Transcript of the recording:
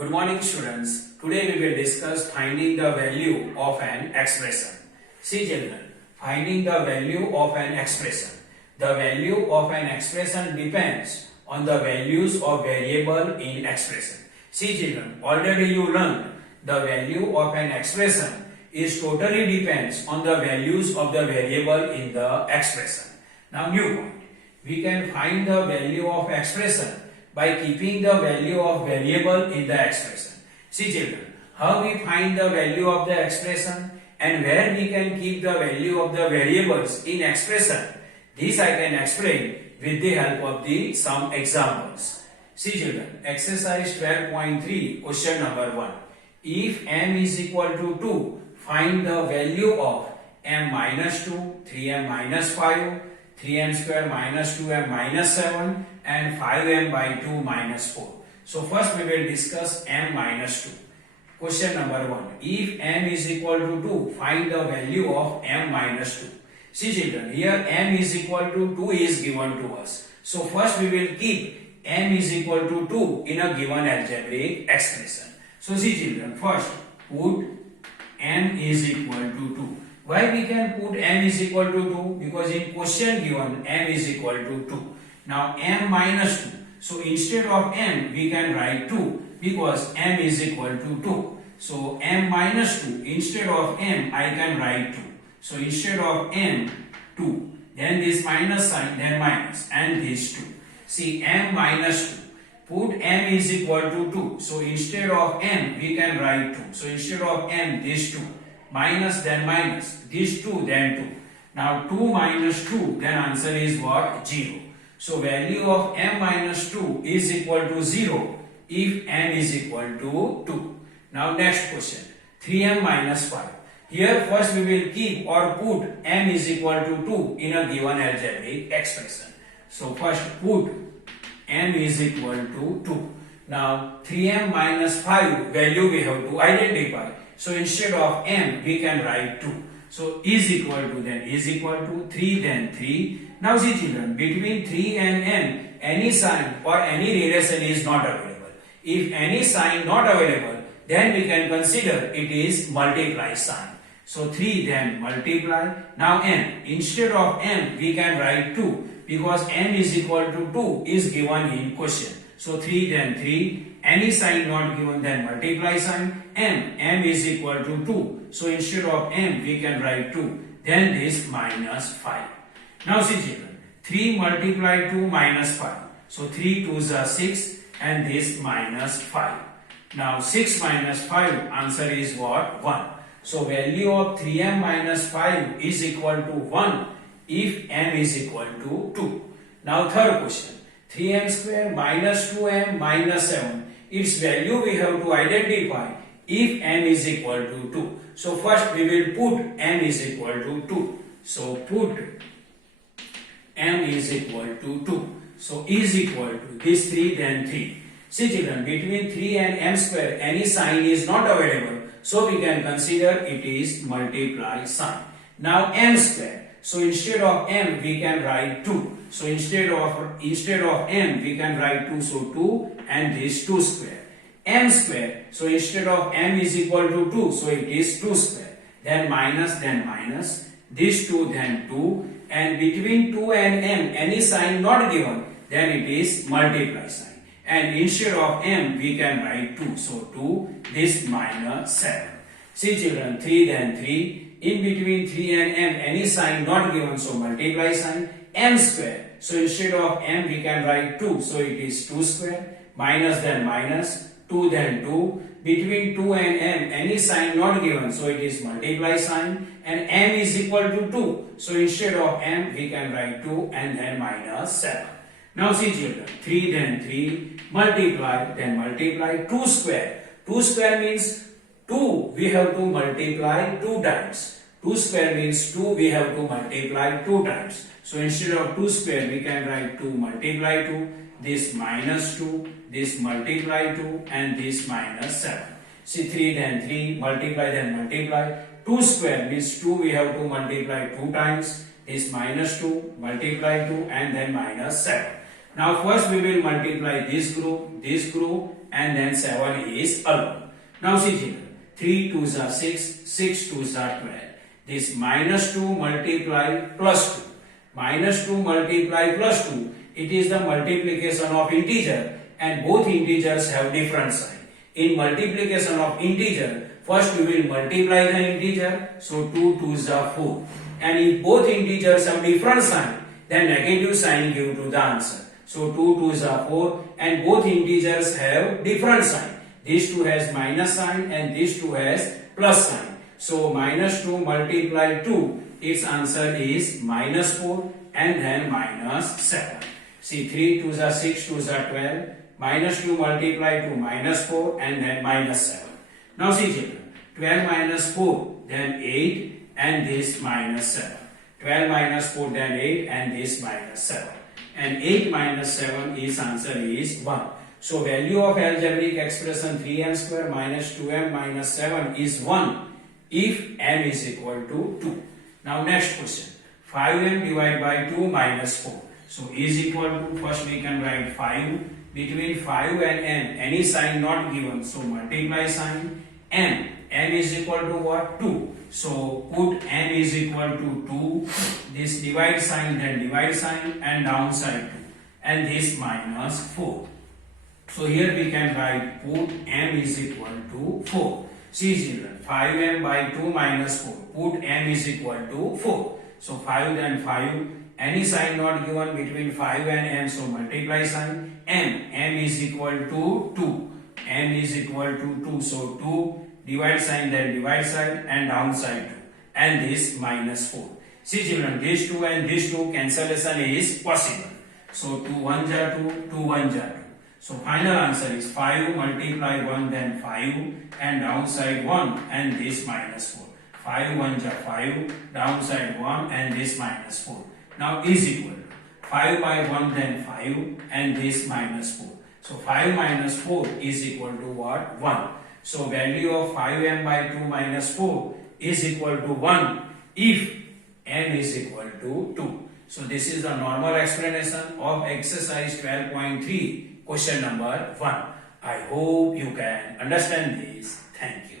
Good morning, students. Today we will discuss finding the value of an expression. See children, finding the value of an expression. The value of an expression depends on the values of variable in expression. See children, already you learned the value of an expression is totally depends on the values of the variable in the expression. Now new point. We can find the value of expression by keeping the value of variable in the expression. See children, how we find the value of the expression and where we can keep the value of the variables in expression. This I can explain with the help of some examples. See children, exercise 12.3 question number 1. If m is equal to 2, find the value of m minus 2, 3m minus 5, 3m square minus 2m minus 7 and 5m by 2 minus 4. So first we will discuss m minus 2. Question number 1. If m is equal to 2, find the value of m minus 2. See children, here m is equal to 2 is given to us. So first we will keep m is equal to 2 in a given algebraic expression. So see children, first put m is equal to 2. Why we can put m is equal to 2? Because in question given m is equal to 2. Now m minus 2. So instead of m we can write 2 because m is equal to 2. So m minus 2 instead of m I can write 2. So instead of m 2, then this minus sign, then minus and this 2. See m minus 2. Put m is equal to 2. So instead of m we can write 2. So instead of m this 2. Minus then minus, this 2 then 2. Now 2 minus 2, then answer is what? 0. So value of m minus 2 is equal to 0 if m is equal to 2. Now next question, 3m minus 5. Here first we will keep or put m is equal to 2 in a given algebraic expression. So first put m is equal to 2. Now 3m minus 5 value we have to identify. So instead of m we can write 2. So is equal to, then is equal to 3, then 3. Now see children, between 3 and m any sign or any relation is not available. If any sign not available, then we can consider it is multiply sign. So 3 then multiply. Now m, instead of m we can write 2 because m is equal to 2 is given in question. So 3 then 3. Any sign not given, then multiply sign. M is equal to 2. So instead of m we can write 2. Then this minus 5. Now see children, 3 multiply 2 minus 5. So 3 2s are 6 and this minus 5. Now 6 minus 5 answer is what? 1. So value of 3m minus 5 is equal to 1 if m is equal to 2. Now third question, 3m square minus 2m minus 7. Its value we have to identify if m is equal to 2. So first we will put m is equal to 2. So put m is equal to 2. So is equal to this 3 then 3. See children, between 3 and m square any sign is not available. So we can consider it is multiply sign. Now m square. So instead of m we can write 2. So instead of m we can write 2. So 2 and this 2 square. M square. So instead of m is equal to 2. So it is 2 square. Then minus, this 2 then 2. And between 2 and m any sign not given, then it is multiply sign. And instead of m we can write 2. So 2, this minus 7. See children, 3 then 3. In between 3 and m any sign not given, so multiply sign. M square. So instead of m we can write 2. So it is 2 square. Minus then minus. 2 then 2. Between 2 and m any sign not given, so it is multiply sign. And m is equal to 2. So instead of m we can write 2 and then minus 7. Now see children, 3 then 3. Multiply then multiply. 2 square. 2 square means 2 we have to multiply 2 times. 2 square means 2 we have to multiply 2 times. So instead of 2 square we can write 2 multiply 2. This minus 2, this multiply 2 and this minus 7. See 3 then 3, multiply then multiply. 2 square means 2 we have to multiply 2 times. This minus 2, multiply 2 and then minus 7. Now first we will multiply this group, and then 7 is alone. Now see children, 3 2s are 6, 6 2s are 12. This minus 2 multiply plus 2. Minus 2 multiply plus 2, it is the multiplication of integer, and both integers have different sign. In multiplication of integer, first we will multiply the integer, so 2 2s are 4. And if both integers have different sign, then negative sign give to the answer. So 2 2s are 4, and both integers have different sign. This 2 has minus sign and this 2 has plus sign. So minus 2 multiply 2, its answer is minus 4 and then minus 7. See, 3 2s are 6, 2s are 12. Minus 2 multiply to minus 4 and then minus 7. Now see children, 12 minus 4, then 8 and this minus 7. 12 minus 4, then 8 and this minus 7. And 8 minus 7 is answer is 1. So value of algebraic expression 3m square minus 2m minus 7 is 1 if m is equal to 2. Now next question, 5m divided by 2 minus 4. So is equal to, first we can write 5. Between 5 and m, any sign not given, so multiply sign. M is equal to what? 2. So put m is equal to 2. This divide sign, then divide sign, and downside 2. And this minus 4. So here we can write put m is equal to 4. See children, 5m by 2 minus 4. Put m is equal to 4. So 5 then 5. Any sign not given between 5 and m, so multiply sign. M is equal to 2. M is equal to 2. So 2, divide sign, then divide sign, and downside 2. And this minus 4. See children, this 2 and this 2 cancellation is possible. So 2 1s are 2, 2 1s are 2. So final answer is 5 multiply 1, then 5, and downside 1, and this minus 4. 5 1s are 5, downside 1, and this minus 4. Now is equal to 5 by 1, then 5, and this minus 4. So 5 minus 4 is equal to what? 1. So value of 5m by 2 minus 4 is equal to 1 if m is equal to 2. So this is the normal explanation of exercise 12.3, question number 1. I hope you can understand this. Thank you.